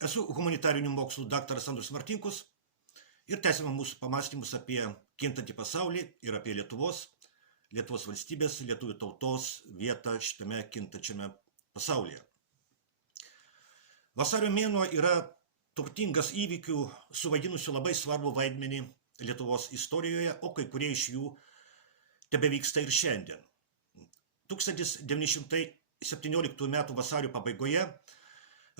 Esu humanitarinių mokslų daktaras Andrius Martinkus ir tęsime mūsų pamąstymus apie kintantį pasaulį ir apie Lietuvos valstybės, lietuvių tautos vietą šitame kintančiame pasaulyje. Vasario mėnuo yra turtingas įvykių, suvaidinusių labai svarbų vaidmenį Lietuvos istorijoje, o kai kurie iš jų tebevyksta ir šiandien. 1917 m. vasario pabaigoje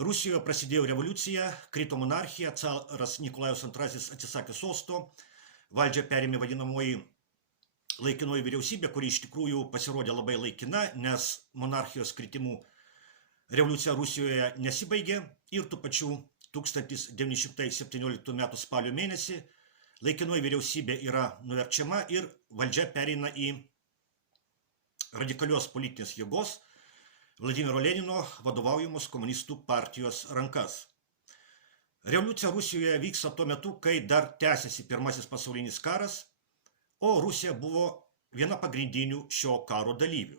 Rusijoje prasidėjo revoliucija, krito monarchija, caras Nikolajus II atsisakė sosto, valdžią perėmė vadinamoji laikinoji vyriausybė, kuri iš tikrųjų pasirodė labai laikina, nes monarchijos kritimų revoliucija Rusijoje nesibaigė ir tų pačių 1917 m. spalio mėnesį laikinoji vyriausybė yra nuverčiama ir valdžia pereina į radikalios politinės jėgos Vladimiro Lenino vadovaujamos komunistų partijos rankas. Revoliucija Rusijoje vyksta tuo metu, kai dar tęsiasi Pirmasis pasaulinis karas, o Rusija buvo viena pagrindinių šio karo dalyvių.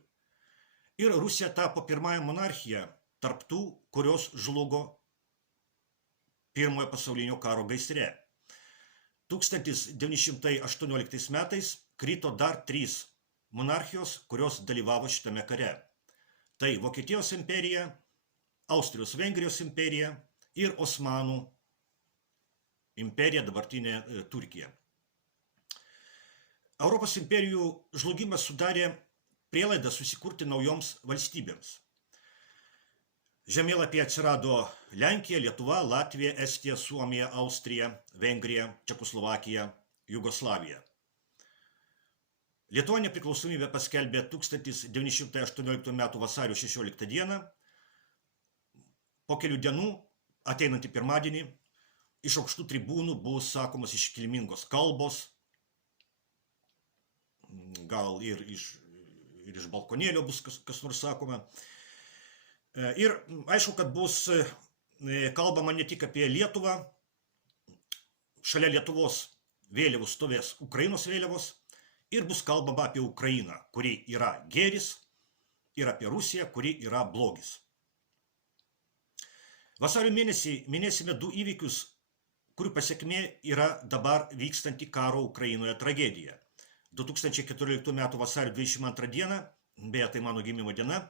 Ir Rusija tapo pirmąją monarchiją tarp tų, kurios žlugo Pirmojo pasaulinio karo gaisre. 1918 metais krito dar 3 monarchijos, kurios dalyvavo šitame kare. Tai Vokietijos imperija, Austrijos-Vengrijos imperija ir Osmanų imperija, dabartinė Turkija. Europos imperijų žlugimas sudarė prielaidą susikurti naujoms valstybėms. Žemėlapyje atsirado Lenkija, Lietuva, Latvija, Estija, Suomija, Austrija, Vengrija, Čekoslovakija, Jugoslavija. Lietuva nepriklausomybę paskelbė 1918 m. vasario 16 d. Po kelių dienų, ateinantį pirmadienį, iš aukštų tribūnų buvo sakomos iškilmingos kalbos, gal ir iš balkonėlio bus kas nors sakoma. Ir aišku, kad bus kalbama ne tik apie Lietuvą, šalia Lietuvos vėliavų stovės Ukrainos vėliavos, ir bus kalbama apie Ukrainą, kuri yra gėris, ir apie Rusiją, kuri yra blogis. Vasario mėnesį minėsime 2 įvykius, kurių pasekmė yra dabar vykstanti karo Ukrainoje tragedija. 2014 m. vasario 22 d., beje, tai mano gimimo diena,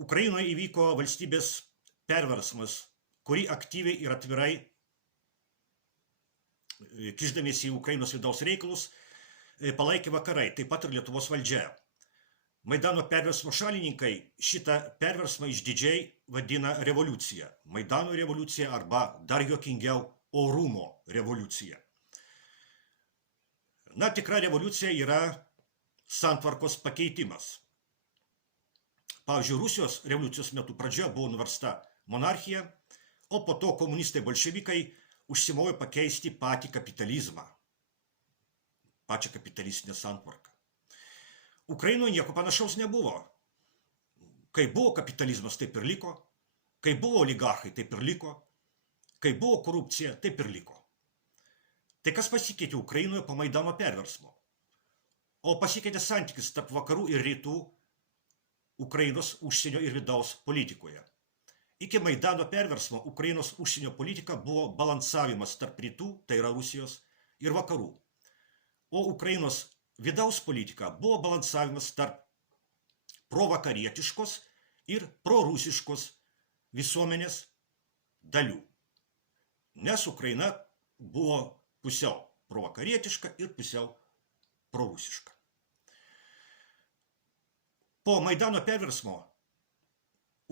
Ukrainoje įvyko valstybės perversmas, kurį aktyviai ir atvirai, kišdamiesi į Ukrainos vidaus reikalus, palaikė vakarai, taip pat ir Lietuvos valdžia. Maidano perversmo šalininkai šitą perversmą išdidžiai vadina revoliucija. Maidano revoliucija arba dar juokingiau orumo revoliucija. Na, tikra revoliucija yra santvarkos pakeitimas. Pavyzdžiui, Rusijos revoliucijos metu pradžioje buvo nuversta monarchija, o po to komunistai bolševikai užsimojo pakeisti patį kapitalizmą. Pačią kapitalistinę santvarką. Ukrainoje nieko panašaus nebuvo. Kai buvo kapitalizmas, taip ir liko. Kai buvo oligarchai, taip ir liko. Kai buvo korupcija, taip ir liko. Tai kas pasikeitė Ukrainoje po Maidano perversmo? O pasikeitė santykis tarp vakarų ir rytų Ukrainos užsienio ir vidaus politikoje. Iki Maidano perversmo Ukrainos užsienio politika buvo balansavimas tarp rytų, tai yra Rusijos, ir vakarų. O Ukrainos vidaus politika buvo balansavimas tarp provakarietiškos ir prorusiškos visuomenės dalių. Nes Ukraina buvo pusiau provakarietiška ir pusiau prorusiška. Po Maidano perversmo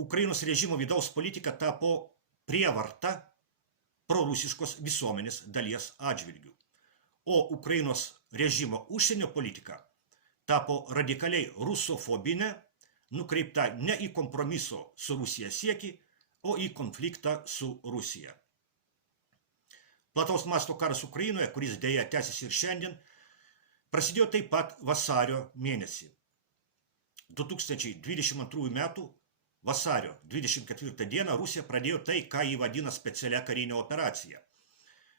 Ukrainos režimo vidaus politika tapo prievarta prorusiškos visuomenės dalies atžvilgių. O Ukrainos režimo užsienio politika tapo radikaliai rusofobinė, nukreipta ne į kompromiso su Rusija siekį, o į konfliktą su Rusija. Plataus masto karas Ukrainoje, kuris dėja tęsiasi ir šiandien, prasidėjo taip pat vasario mėnesį. 2022 m. vasario 24 d. Rusija pradėjo tai, ką jį vadina specialia karinė operacija.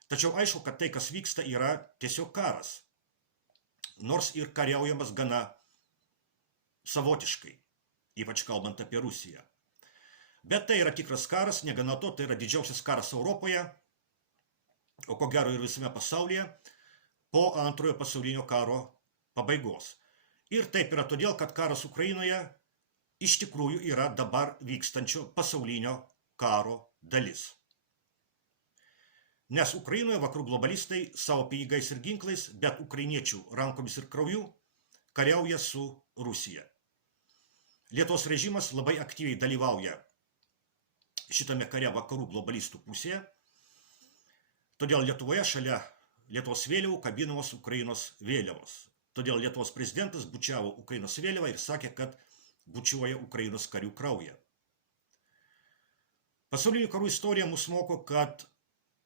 Tačiau aišku, kad tai, kas vyksta, yra tiesiog karas. Nors ir kariaujamas gana savotiškai, ypač kalbant apie Rusiją. Bet tai yra tikras karas, negana to, tai yra didžiausias karas Europoje, o ko gero ir visame pasaulyje, po antrojo pasaulinio karo pabaigos. Ir taip yra todėl, kad karas Ukrainoje iš tikrųjų yra dabar vykstančio pasaulinio karo dalis. Nes Ukrainoje vakarų globalistai savo pinigais ir ginklais, bet ukrainiečių rankomis ir krauju kariauja su Rusija. Lietuvos režimas labai aktyviai dalyvauja šitame kare vakarų globalistų pusėje. Todėl Lietuvoje šalia Lietuvos vėliavų kabinamos Ukrainos vėliavos. Todėl Lietuvos prezidentas bučiavo Ukrainos vėliavą ir sakė, kad bučiuoja Ukrainos karių kraują. Pasaulinių karų istorija mus moko, kad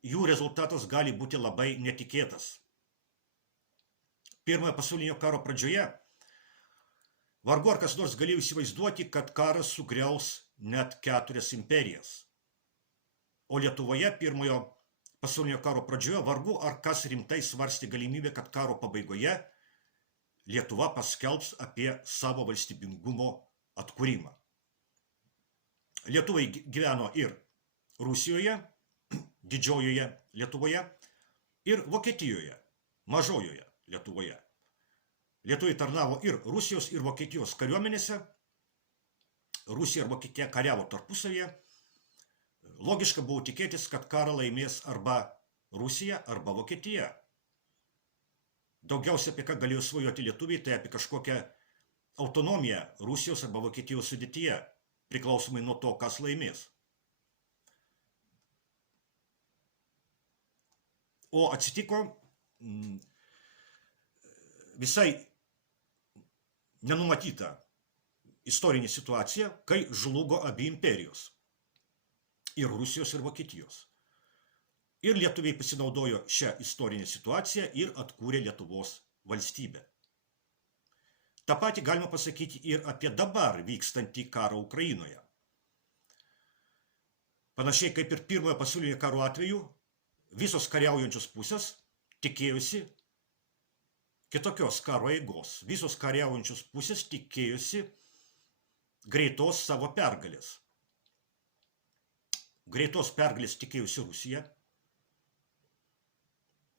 jų rezultatas gali būti labai netikėtas. Pirmojo pasaulinio karo pradžioje vargu ar kas nors galėjo įsivaizduoti, kad karas sugriaus net 4 imperijas. O Lietuvoje pirmojo pasaulinio karo pradžioje vargu ar kas rimtai svarstė galimybę, kad karo pabaigoje Lietuva paskelbs apie savo valstybingumo atkūrimą. Lietuvai gyveno ir Rusijoje, didžiojoje Lietuvoje, ir Vokietijoje, mažojoje Lietuvoje. Lietuviai tarnavo ir Rusijos, ir Vokietijos kariuomenėse. Rusija ir Vokietija kariavo tarpusavyje. Logiška buvo tikėtis, kad karą laimės arba Rusija, arba Vokietija. Daugiausia apie ką galėjo svajoti lietuviai, tai apie kažkokią autonomiją Rusijos arba Vokietijos sudėtyje, priklausomai nuo to, kas laimės. O atsitiko visai nenumatyta istorinė situacija, kai žlugo abi imperijos – ir Rusijos, ir Vokietijos. Ir lietuviai pasinaudojo šią istorinę situaciją ir atkūrė Lietuvos valstybę. Ta pati galima pasakyti ir apie dabar vykstantį karą Ukrainoje. Panašiai kaip ir pirmojo pasaulinio karo atveju, visos kariaujančios pusės tikėjosi kitokios karo eigos. Visos kariaujančios pusės tikėjosi greitos savo pergalės. Greitos pergalės tikėjosi Rusija,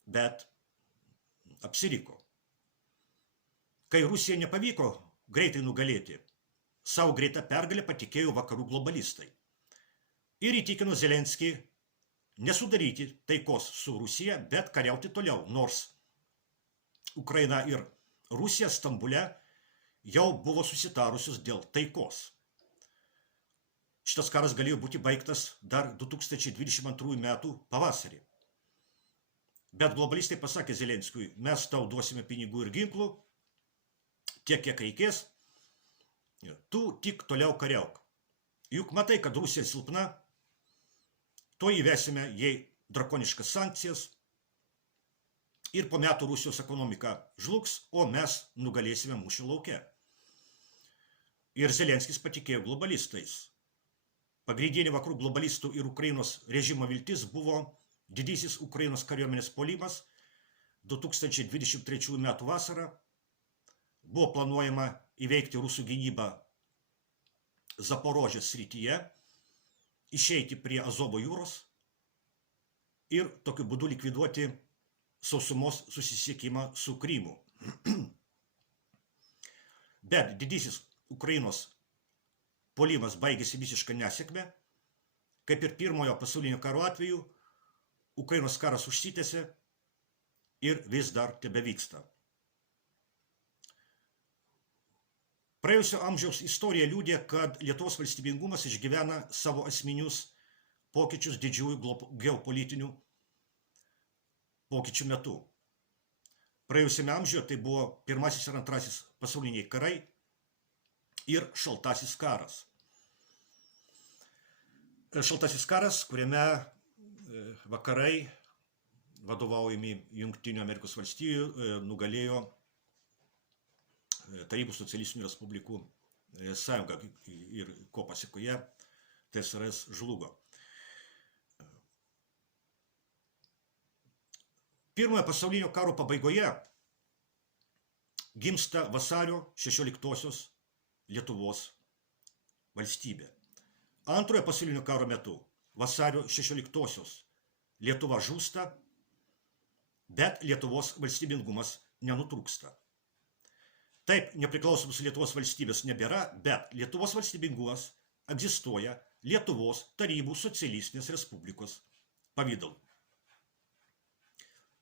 bet apsiriko. Kai Rusija nepavyko greitai nugalėti, savo greitą pergalę patikėjo vakarų globalistai. Ir įtikino Zelenskį nesudaryti taikos su Rusija, bet kariauti toliau, nors Ukraina ir Rusija Stambule jau buvo susitarusios dėl taikos. Šitas karas galėjo būti baigtas dar 2022 metų pavasarį. Bet globalistai pasakė Zelenskiui, mes tau duosime pinigų ir ginklų, tiek kiek reikės, tu tik toliau kariauk. Juk matai, kad Rusija silpna, to įvesime jai drakoniškas sankcijas ir po metų Rusijos ekonomika žlugs, o mes nugalėsime mūšio lauke. Ir Zelenskis patikėjo globalistais. Pagrindinė vakarų globalistų ir Ukrainos režimo viltis buvo didysis Ukrainos kariuomenės puolimas 2023 metų vasarą. Buvo planuojama įveikti rusų gynybą Zaporožės srityje, išeiti prie Azovo jūros ir tokiu būdu likviduoti sausumos susisiekimą su Krymu. Bet didysis Ukrainos puolimas baigėsi visišką nesėkmę. Kaip ir pirmojo pasaulinio karo atveju, Ukrainos karas užsitęsė ir vis dar tebevyksta. Praėjusio amžiaus istorija liudija, kad Lietuvos valstybingumas išgyvena savo esminius pokyčius didžiųjų geopolitinių pokyčių metu. Praėjusiame amžiuje tai buvo pirmasis ir antrasis pasauliniai karai ir šaltasis karas. Šaltasis karas, kuriame vakarai, vadovaujami Jungtinių Amerikos valstijų, nugalėjo Tarybų socialistinių respublikų sąjungą ir ko pasiekoje TSRS žlugo. Pirmojo pasaulinio karo pabaigoje gimsta vasario 16-osios Lietuvos valstybė. Antrojo pasaulinio karo metu, vasario 16-osios, Lietuva žūsta, bet Lietuvos valstybingumas nenutrūksta. Taip, nepriklausomos Lietuvos valstybės nebėra, bet Lietuvos valstybingumas egzistuoja Lietuvos Tarybų socialistinės respublikos pavidalu.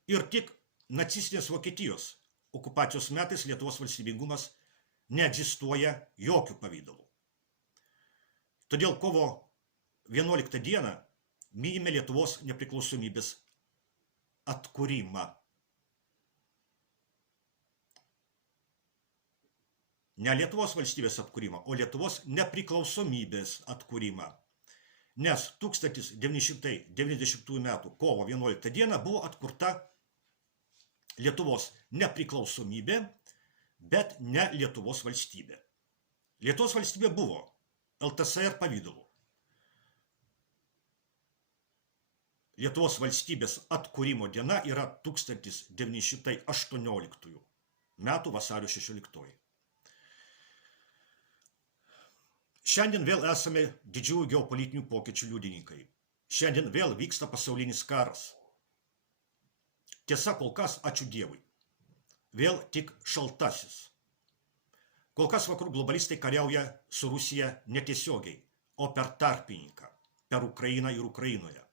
Ir tik nacistinės Vokietijos okupacijos metais Lietuvos valstybingumas neegzistuoja jokių pavidalų. Todėl kovo 11 dieną minime Lietuvos nepriklausomybės atkūrimą. Ne Lietuvos valstybės atkūrimą, o Lietuvos nepriklausomybės atkūrimą. Nes 1990 m. kovo 11 dieną buvo atkurta Lietuvos nepriklausomybė, bet ne Lietuvos valstybė. Lietuvos valstybė buvo LTSR pavidalu. Lietuvos valstybės atkūrimo diena yra 1918 metų vasario 16. Šiandien vėl esame didžiųjų geopolitinių pokyčių liudininkai. Šiandien vėl vyksta pasaulinis karas. Tiesa, kol kas, ačiū Dievui, vėl tik šaltasis. Kol kas vakarų globalistai kariauja su Rusija netiesiogiai, o per tarpininką, per Ukrainą ir Ukrainoje.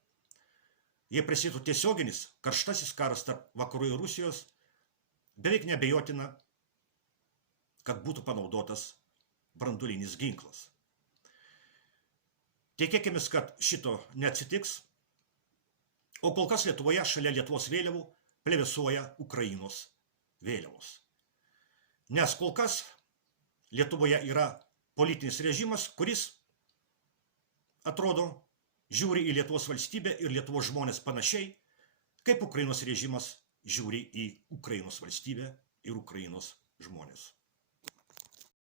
Jei prasidėtų tiesioginis karštasis karas tarp vakarų ir Rusijos, beveik neabejotina, kad būtų panaudotas branduolinis ginklas. Tikėkime, kad šito neatsitiks, o kol kas Lietuvoje šalia Lietuvos vėliavų plevėsuoja Ukrainos vėliavos. Nes kol kas Lietuvoje yra politinis režimas, kuris atrodo žiūri į Lietuvos valstybę ir Lietuvos žmonės panašiai, kaip Ukrainos režimas žiūri į Ukrainos valstybę ir Ukrainos žmonės.